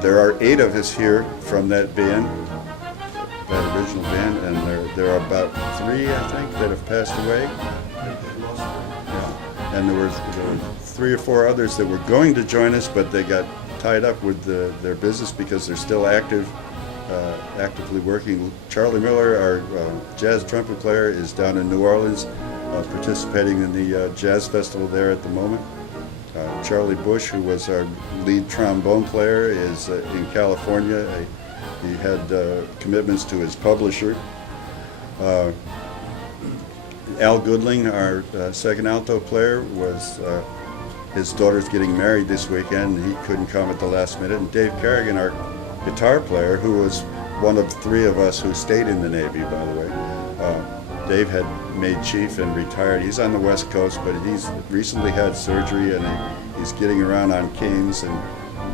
There are 8 of us here from that band, that original band, and there are about 3, I think, that have passed away. Yeah. And there were 3 or 4 others that were going to join us, but they got tied up with their business because they're still actively working. Charlie Miller, our jazz trumpet player, is down in New Orleans participating in the jazz festival there at the moment. Charlie Bush, who was our lead trombone player, is in California. He had commitments to his publisher. Al Goodling, our second alto player, his daughter's getting married this weekend, and he couldn't come at the last minute. And Dave Kerrigan, our guitar player, who was one of 3 of us who stayed in the Navy, by the way. Dave had made chief and retired. He's on the West Coast, but he's recently had surgery, and he's getting around on canes and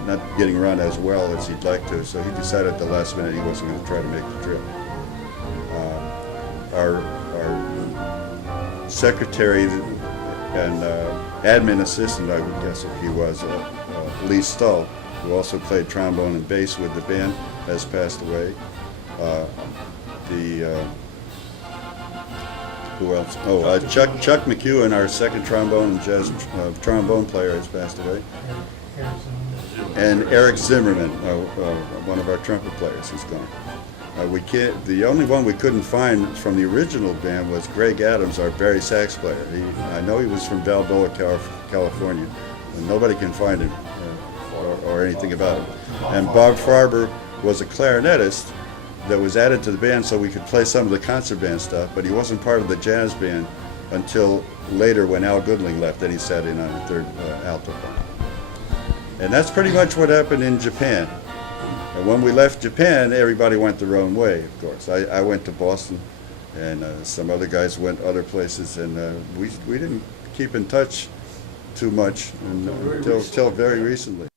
not getting around as well as he'd like to. So he decided at the last minute he wasn't going to try to make the trip. Our secretary and admin assistant, I would guess if he was, Lee Stull, who also played trombone and bass with the band, has passed away. Who else? Chuck McEwen, our second trombone and jazz trombone player, has passed away. And Eric Zimmerman, one of our trumpet players, is gone. The only one we couldn't find from the original band was Greg Adams, our Barry sax player. I know he was from Balboa, California, and nobody can find him or anything about him. And Bob Farber was a clarinetist that was added to the band so we could play some of the concert band stuff, but he wasn't part of the jazz band until later when Al Goodling left, and he sat in on the third alto part. And that's pretty much what happened in Japan. And when we left Japan, everybody went their own way, of course. I went to Boston, and some other guys went other places, and we didn't keep in touch too much until very recently.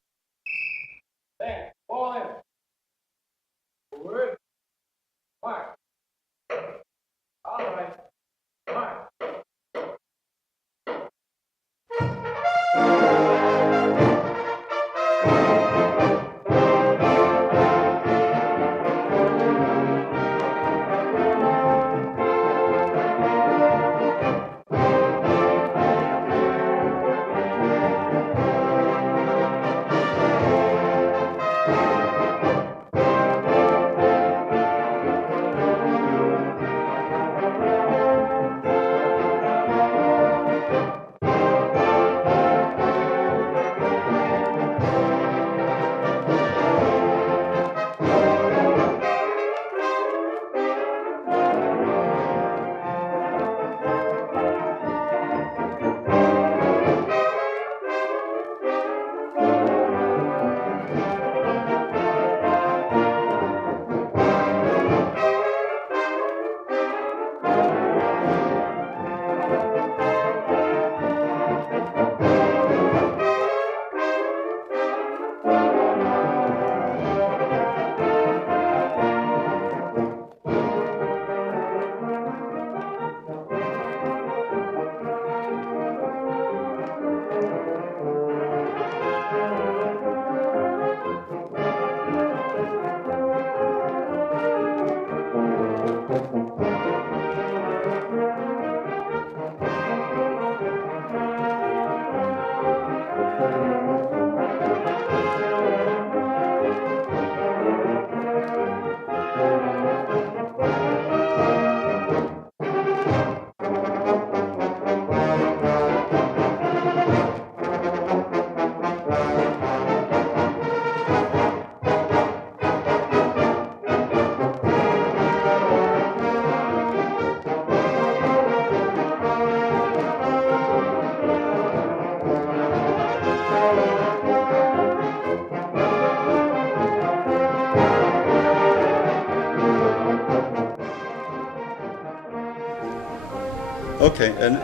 Okay, and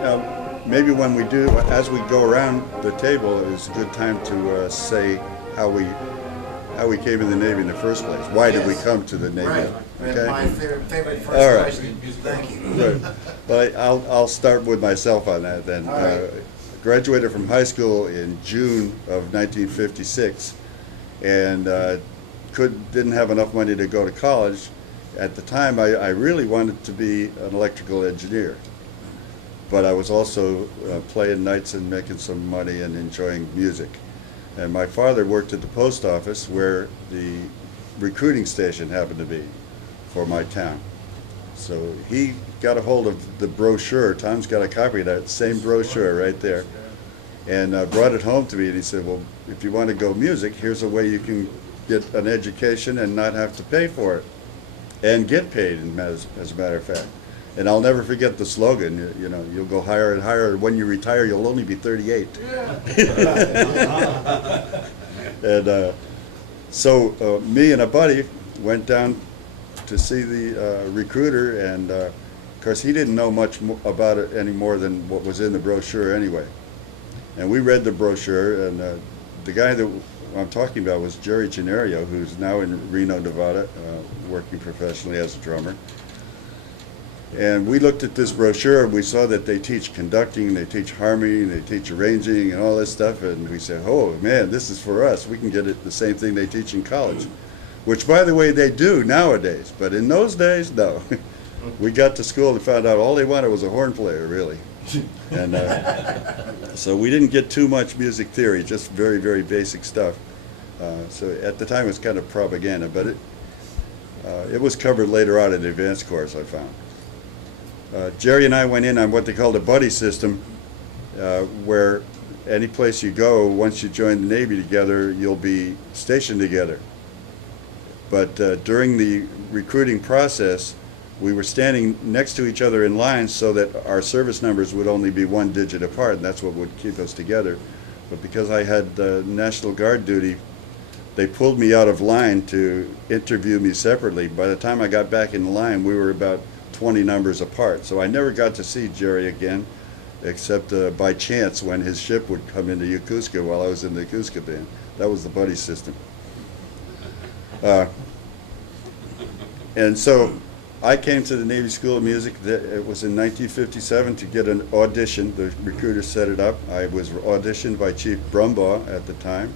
maybe when we do, as we go around the table, it's a good time to say how we came in the Navy in the first place. Why did we come to the Navy? Right. Okay. My favorite first All right. question. Thank you. Good. But I'll start with myself on that then. All right. Graduated from high school in June of 1956, and didn't have enough money to go to college. At the time, I really wanted to be an electrical engineer, but I was also playing nights and making some money and enjoying music. And my father worked at the post office where the recruiting station happened to be for my town. So he got a hold of the brochure. Tom's got a copy of that same brochure right there, and brought it home to me. And he said, "Well, if you want to go music, here's a way you can get an education and not have to pay for it, and get paid, as a matter of fact." And I'll never forget the slogan. You know, you'll go higher and higher. When you retire, you'll only be 38. And so me and a buddy went down to see the recruiter, and of course he didn't know much about it any more than what was in the brochure anyway. And we read the brochure, and the guy that I'm talking about was Jerry Gennario, who's now in Reno, Nevada, working professionally as a drummer. And we looked at this brochure, and we saw that they teach conducting, they teach harmony, they teach arranging, and all this stuff. And we said, "Oh man, this is for us. We can get it the same thing they teach in college," which, by the way, they do nowadays. But in those days, no. We got to school and found out all they wanted was a horn player, really. And so we didn't get too much music theory, just very, very basic stuff. So at the time it was kind of propaganda, but it was covered later on in the advanced course, I found. Jerry and I went in on what they called a buddy system, where any place you go, once you join the Navy together, you'll be stationed together. But during the recruiting process, we were standing next to each other in line so that our service numbers would only be one digit apart, and that's what would keep us together. But because I had National Guard duty, they pulled me out of line to interview me separately. By the time I got back in line, we were about 20 numbers apart. So I never got to see Jerry again, except by chance when his ship would come into Yokosuka while I was in the Yokosuka Band. That was the buddy system. And so I came to the Navy School of Music. It was in 1957 to get an audition. The recruiter set it up. I was auditioned by Chief Brumbaugh at the time,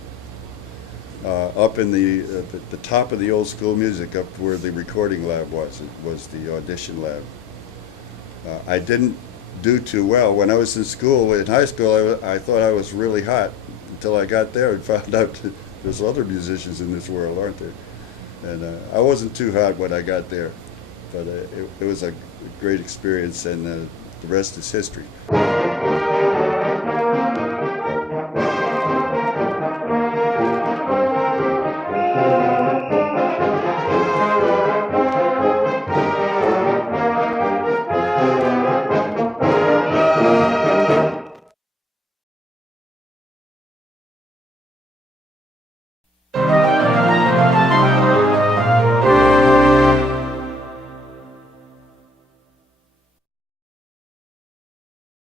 up in the top of the old school music, up where the recording lab was. It was the audition lab. I didn't do too well. When I was in school, in high school, I thought I was really hot until I got there and found out that there's other musicians in this world, aren't there? And I wasn't too hot when I got there, but it was a great experience, and the rest is history.